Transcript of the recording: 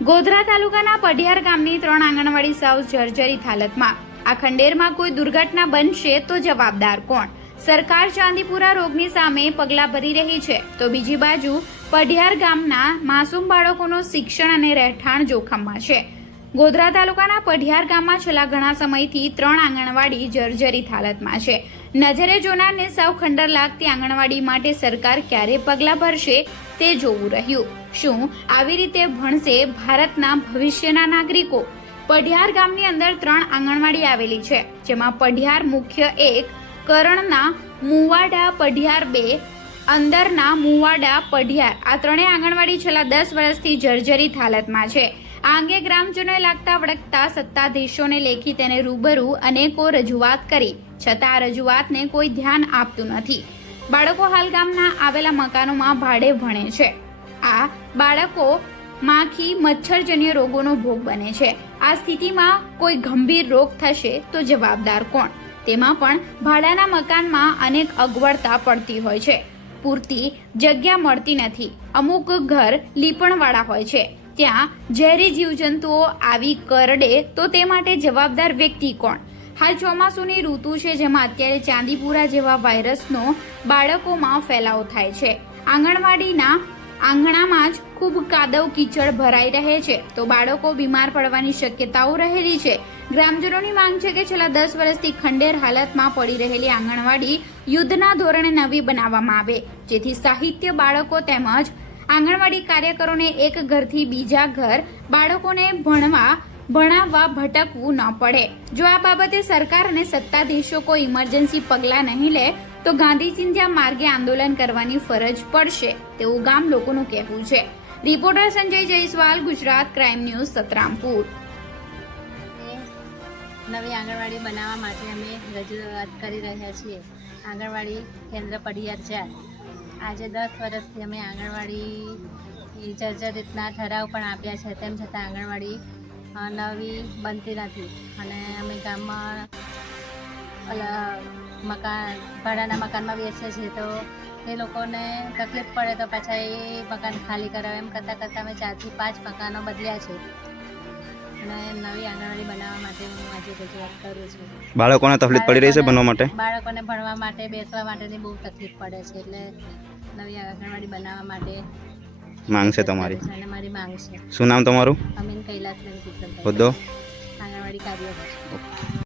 ગોધરા તાલુકાના પઢિયાર ગામની ત્રણ આંગણવાડી સાવ જર્જરિત હાલતમાં. આ ખંડેરમાં કોઈ દુર્ઘટના બનશે તો જવાબદાર કોણ? સરકાર ચાંદીપુરા રોગની સામે પગલાં ભરી રહી છે. તો બીજી બાજુ, પઢિયાર ગામના માસૂમ બાળકોનું શિક્ષણ અને રહેઠાણ જોખમમાં છે. ગોધરા તાલુકાના પઢિયાર ગામમાં છેલ્લા ઘણા સમયથી ત્રણ આંગણવાડી જર્જરિત હાલતમાં છે. નજરે જોનારને સૌ ખંડર લાગતી આંગણવાડી માટે સરકાર ક્યારે પગલાં ભરશે તે જોવું રહ્યું. શું આવી રીતે ભણશે ભારતના ભવિષ્યના નાગરિકો? પઢિયાર ગામની અંદર ત્રણ આંગણવાડી આવેલી છે, જેમાં પઢિયાર મુખ્ય એક, કરણના મુવાડા પઢિયાર બે, અંદરના મુવાડા પઢિયાર. આ ત્રણેય આંગણવાડી છેલ્લા દસ વર્ષથી જર્જરિત હાલતમાં છે. આ અંગે ગ્રામજનોએ લાગતા વળગતા સત્તાધીશોને લેખી તેને રૂબરૂ અનેકો રજૂઆત કરી, છતાં આ રજૂઆતને કોઈ ધ્યાન આપતું નથી. બાળકો હાલ ગામના આવેલા મકાનોમાં ભાડે ભણે છે. આ બાળકો માખી મચ્છરજન્ય રોગોનો ભોગ બને છે. આ સ્થિતિમાં કોઈ ગંભીર રોગ થશે તો જવાબદાર કોણ? તેમાં પણ ભાડાના મકાનમાં અનેક અગવડતા પડતી હોય છે. પૂરતી જગ્યા મળતી નથી. અમુક ઘર લીપણવાળા હોય છે. ત્યાં ઝેરી જીવજંતુઓ આવી કરડે તો તે માટે જવાબદાર વ્યક્તિ કોણ? હાલ ચોમાસુની ઋતુ છે જેમાં અત્યારે ચાંદીપુરા જેવા વાયરસનો બાળકોમાં ફેલાવો થાય છે. આંગણવાડીના આંગણામાં જ ખૂબ કાદવ કીચડ ભરાઈ રહે છે. તો બાળકો બીમાર પડવાની શક્યતાઓ રહેલી છે. ગ્રામજનોની માંગ છે કે છેલ્લા દસ વર્ષથી ખંડેર હાલતમાં પડી રહેલી આંગણવાડી યુદ્ધના ધોરણે નવી બનાવવામાં આવે, જેથી સાહિત્ય બાળકો તેમજ આંગણવાડી કાર્યકરોને એક ઘરથી બીજા ઘર બાળકોને ભણવા, ભણાવવા ભટકવું ન પડે. જો આ બાબતે સરકાર અને સત્તાધીશો કોઈ ઇમરજન્સી પગલાં નહીં લે તો ગાંધી ચિંધ્યા માર્ગે આંદોલન કરવાની ફરજ પડશે તેવું ગામ લોકોનું કહેવું છે. Reporter Sanjay Jaiswal, Gujarat crime news, Santrampur. નવી આંગણવાડી બનાવવા માટે અમે રજૂઆત કરી રહ્યા છીએ. આંગણવાડી કેન્દ્ર પડિયાર ચાર. આજે દસ વર્ષથી અમે આંગણવાડી જર્જરિતના ઠરાવ પણ આપ્યા છે. તેમ છતાં આંગણવાડી નવી બનતી નથી. અને અમે ગામમાં ઓલા મકાન ભાડાના મકાનમાં બેસે છે તો એ લોકોને તકલીફ પડે તો પાછા એ મકાન ખાલી કરાવે. એમ કરતાં કરતાં અમે ચારથી પાંચ મકાનો બદલ્યા છે. અને નવી આંગણવાડી બનાવવા માટે હું આજે રજૂઆત કરું છું. બાળકોને તકલીફ પડી રહી છે ભણવા માટે? બાળકોને ભણવા માટે બેસવા માટેની બહુ તકલીફ પડે છે એટલે નવી આંગણવાડી બનાવવા માટે માંગ છે તમારી? અને મારી માંગ છે. શું નામ તમારું? અમીન કૈલાસબેન કિશન હોદ્દો? આંગણવાડી કાર્યકર